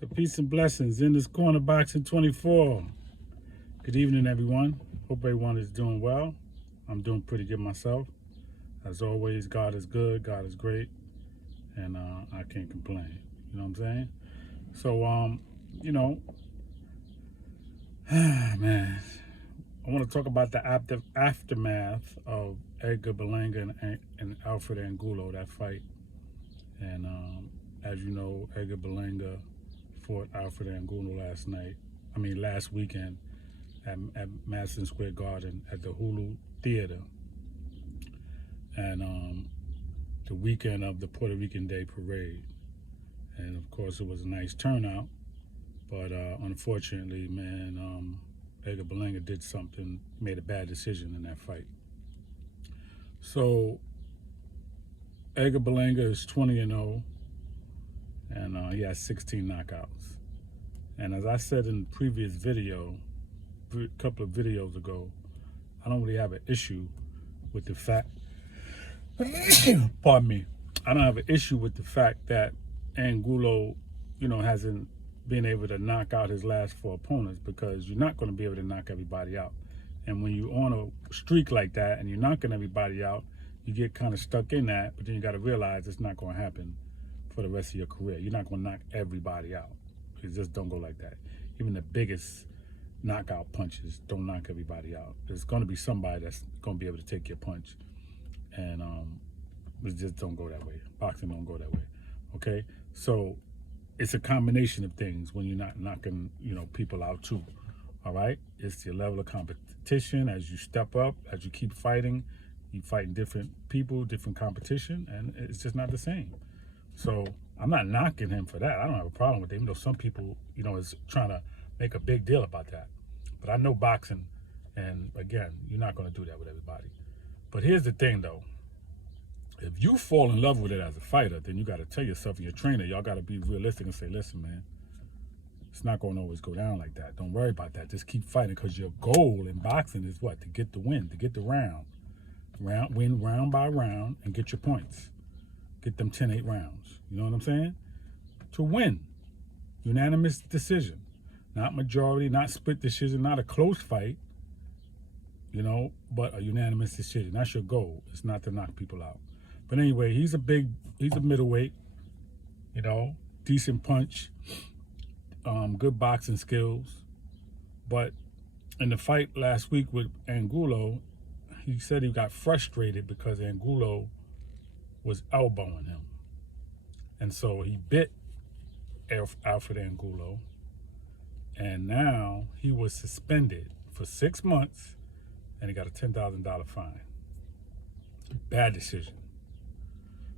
So peace and blessings in this corner boxing 24. Good evening, everyone. Hope everyone is doing well. I'm doing pretty good myself. As always, God is good, God is great, and I can't complain. You know what I'm saying? So, man, I want to talk about the aftermath of Edgar Berlanga and Alfred Angulo, that fight. And as you know, Edgar Berlanga fought Alfred Angulo last weekend at Madison Square Garden at the Hulu Theater, and the weekend of the Puerto Rican Day Parade. And of course, it was a nice turnout, but unfortunately, man, Edgar Berlanga made a bad decision in that fight. So Edgar Berlanga is 20-0, and he has 16 knockouts. And as I said in the previous video, a couple of videos ago, I don't really have an issue with the fact, pardon me, I don't have an issue with the fact that Angulo, hasn't been able to knock out his last four opponents, because you're not going to be able to knock everybody out. And when you're on a streak like that and you're knocking everybody out, you get kind of stuck in that, but then you got to realize it's not going to happen for the rest of your career. You're not going to knock everybody out. It just don't go like that. Even the biggest knockout punches don't knock everybody out. There's going to be somebody that's going to be able to take your punch, and it just don't go that way. Boxing don't go that way. Okay, so it's a combination of things when you're not knocking, people out too. All right, it's your level of competition as you step up, as you keep fighting. You fighting different people, different competition, and it's just not the same. So I'm not knocking him for that. I don't have a problem with it, even though some people, is trying to make a big deal about that. But I know boxing, and again, you're not going to do that with everybody. But here's the thing, though. If you fall in love with it as a fighter, then you got to tell yourself and your trainer, y'all got to be realistic and say, listen, man, it's not going to always go down like that. Don't worry about that. Just keep fighting, because your goal in boxing is what? To get the win, to get the round. Win round by round and get your points. Get them 10-8 rounds. You know what I'm saying? To win. Unanimous decision. Not majority, not split decision, not a close fight, but a unanimous decision. That's your goal. It's not to knock people out. But anyway, he's a middleweight, decent punch, good boxing skills. But in the fight last week with Angulo, he said he got frustrated because Angulo was elbowing him. And so he bit Alfred Angulo, and now he was suspended for 6 months, and he got a $10,000 fine. Bad decision.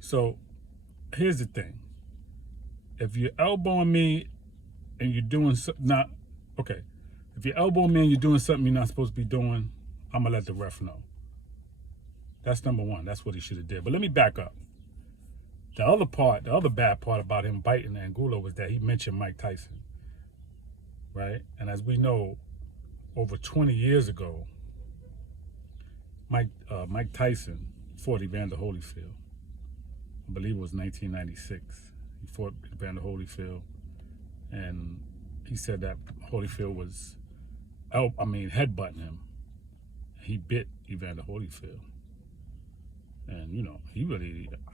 So here's the thing. If you're elbowing me and you're doing if you're elbowing me and you're doing something you're not supposed to be doing, I'm going to let the ref know. That's number one. That's what he should have did. But let me back up. The other bad part about him biting Angulo was that he mentioned Mike Tyson, right? And as we know, over 20 years ago, Mike Tyson fought Evander Holyfield. I believe it was 1996. He fought Evander Holyfield, and he said that Holyfield was, headbutting him. He bit Evander Holyfield. And,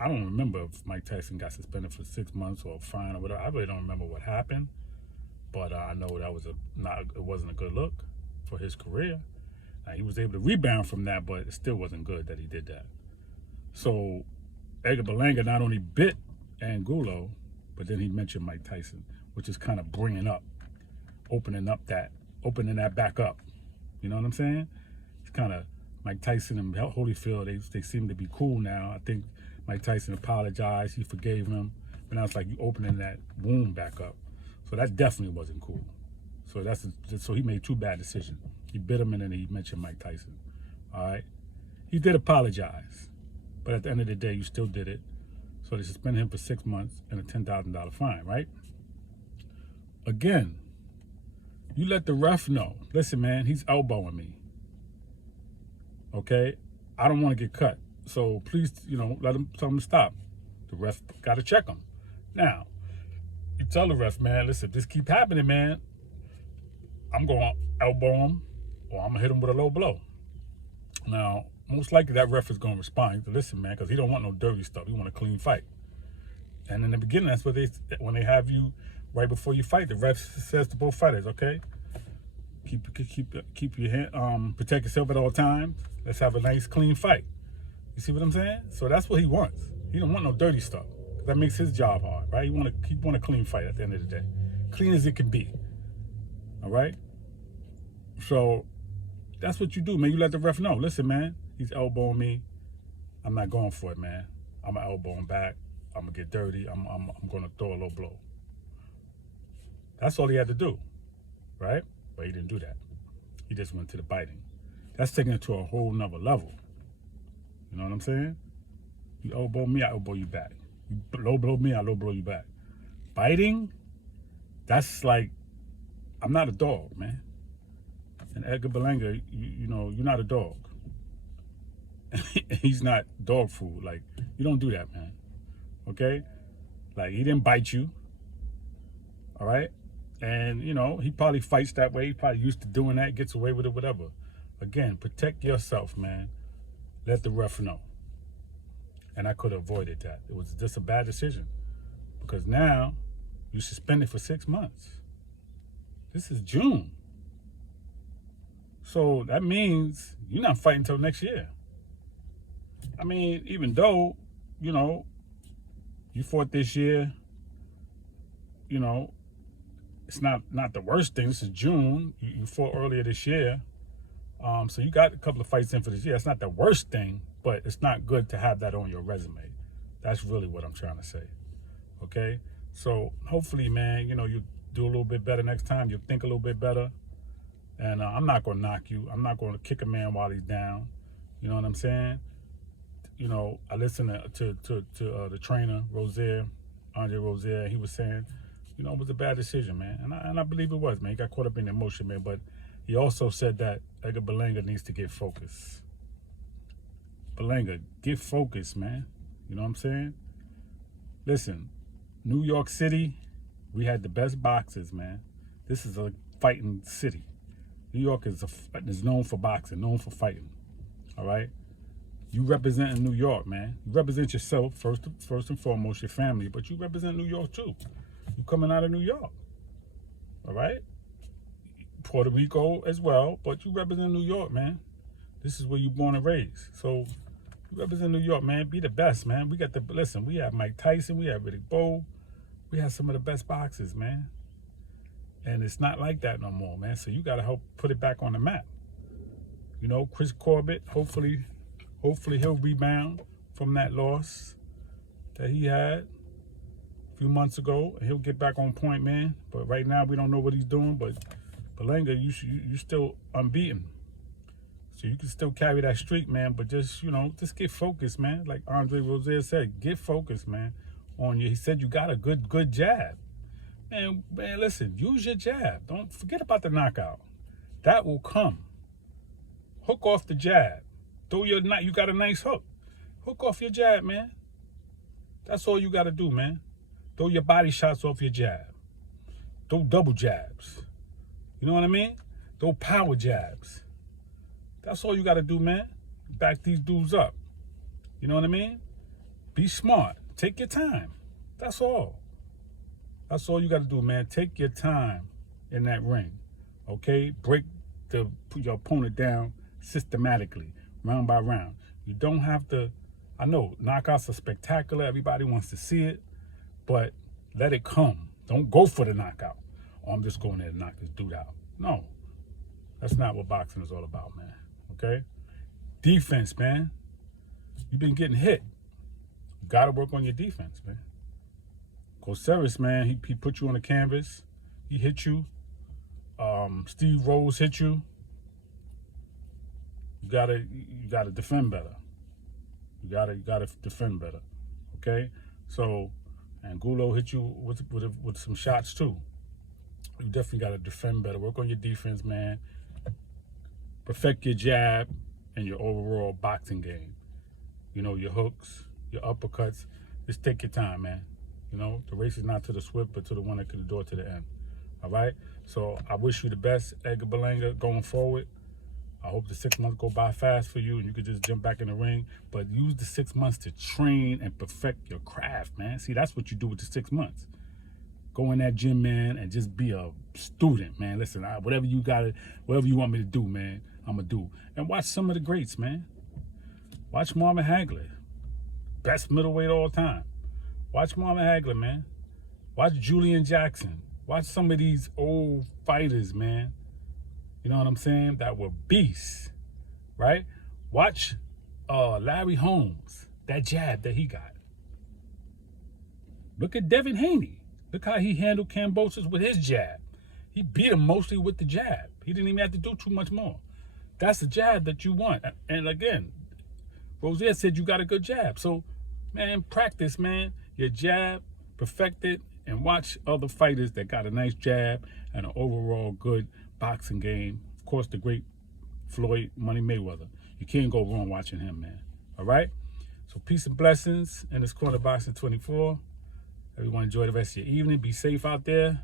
I don't remember if Mike Tyson got suspended for 6 months or a fine or whatever. I really don't remember what happened. But I know that it wasn't a good look for his career. He was able to rebound from that, but it still wasn't good that he did that. So Edgar Berlanga not only bit Angulo, but then he mentioned Mike Tyson, which is kind of opening that back up. You know what I'm saying? It's kind of Mike Tyson and Holyfield, they seem to be cool now. I think Mike Tyson apologized, he forgave him, but now it's like you opening that wound back up. So that definitely wasn't cool. So he made two bad decisions. He bit him, and then he mentioned Mike Tyson. All right? He did apologize, but at the end of the day, you still did it. So they suspended him for 6 months and a $10,000 fine, right? Again, you let the ref know, listen, man, he's elbowing me. Okay? I don't want to get cut. So please, tell him to stop. The ref got to check him. Now, tell the ref, man, listen, if this keep happening, man, I'm going to elbow him or I'm going to hit him with a low blow. Now, most likely that ref is going to respond. Listen, man, because he don't want no dirty stuff. He want a clean fight. And in the beginning, that's what when they have you right before you fight, the ref says to both fighters, okay, keep your hand, protect yourself at all times. Let's have a nice, clean fight. You see what I'm saying? So that's what he wants. He don't want no dirty stuff. That makes his job hard, right? He want a clean fight at the end of the day, clean as it can be. All right. So that's what you do, man. You let the ref know. Listen, man, he's elbowing me. I'm not going for it, man. I'm gonna elbow him back. I'm gonna get dirty. I'm gonna throw a low blow. That's all he had to do, right? But he didn't do that. He just went to the biting. That's taking it to a whole nother level. You know what I'm saying? You elbow me, I elbow you back. You low blow me, I low blow you back. Biting, that's like, I'm not a dog, man. And Edgar Berlanga, you know, you're not a dog. He's not dog food. Like, you don't do that, man. Okay? Like, he didn't bite you. All right? And, you know, he probably fights that way. He probably used to doing that, gets away with it, whatever. Again, protect yourself, man. Let the ref know. And I could have avoided that. It was just a bad decision. Because now, you suspended for 6 months. This is June. So that means you're not fighting until next year. I mean, even though, you know, you fought this year, you know, it's not the worst thing. This is June. You fought earlier this year. So you got a couple of fights in for this year. It's not the worst thing, but it's not good to have that on your resume. That's really what I'm trying to say. Okay? So hopefully, man, you know, you do a little bit better next time. You'll think a little bit better. And I'm not going to knock you. I'm not going to kick a man while he's down. You know what I'm saying? You know, I listened to the trainer, Angelo Rozier. He was saying, you know, it was a bad decision, man. And I believe it was, man. He got caught up in the emotion, man. But he also said that Edgar Berlanga needs to get focused. Berlanga, get focused, man. You know what I'm saying? Listen, New York City, we had the best boxers, man. This is a fighting city. New York is known for boxing, known for fighting. All right? You represent New York, man. You represent yourself first and foremost, your family, but you represent New York too. You coming out of New York. All right? Puerto Rico as well, but you represent New York, man. This is where you born and raised. So you represent New York, man. Be the best, man. We have Mike Tyson, we have Riddick Bowe. We have some of the best boxers, man. And it's not like that no more, man. So you got to help put it back on the map. You know, Chris Corbett, hopefully he'll rebound from that loss that he had a few months ago. And he'll get back on point, man. But right now, we don't know what he's doing. But Berlanga, you still unbeaten. So you can still carry that streak, man. But just, you know, just get focused, man. Like Andre Rozier said, get focused, man. On you. He said you got a good jab. And, man, listen, use your jab. Don't forget about the knockout. That will come. Hook off the jab. You got a nice hook. Hook off your jab, man. That's all you got to do, man. Throw your body shots off your jab. Throw double jabs. You know what I mean? Throw power jabs. That's all you got to do, man. Back these dudes up. You know what I mean? Be smart. Take your time. That's all. That's all you got to do, man. Take your time in that ring, okay? Put your opponent down systematically, round by round. You don't have to, I know, knockouts are spectacular. Everybody wants to see it, but let it come. Don't go for the knockout. Oh, I'm just going there to knock this dude out. No, that's not what boxing is all about, man, okay? Defense, man. You've been getting hit. You got to work on your defense, man. Coceres, man, he put you on the canvas. He hit you. Steve Rose hit you. You gotta defend better. You gotta defend better. Okay? So Angelo hit you with some shots too. You definitely gotta defend better. Work on your defense, man. Perfect your jab and your overall boxing game. You know, your hooks, your uppercuts. Just take your time, man. You know, the race is not to the swift, but to the one that can endure to the end. All right? So I wish you the best, Edgar Berlanga, going forward. I hope the 6 months go by fast for you and you could just jump back in the ring. But use the 6 months to train and perfect your craft, man. See, that's what you do with the 6 months. Go in that gym, man, and just be a student, man. Listen, whatever you want me to do, man, I'm going to do. And watch some of the greats, man. Watch Marvin Hagler, best middleweight of all time. Watch Marvin Hagler, man. Watch Julian Jackson. Watch some of these old fighters, man. You know what I'm saying? That were beasts, right? Watch Larry Holmes, that jab that he got. Look at Devin Haney. Look how he handled Kambosos with his jab. He beat him mostly with the jab. He didn't even have to do too much more. That's the jab that you want. And again, Rozier said you got a good jab. So, man, practice, man. Your jab, perfect it, and watch other fighters that got a nice jab and an overall good boxing game. Of course, the great Floyd Money Mayweather. You can't go wrong watching him, man. All right? So peace and blessings in this Corner Boxing 24. Everyone enjoy the rest of your evening. Be safe out there.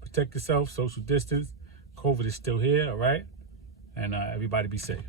Protect yourself. Social distance. COVID is still here, all right? And everybody be safe.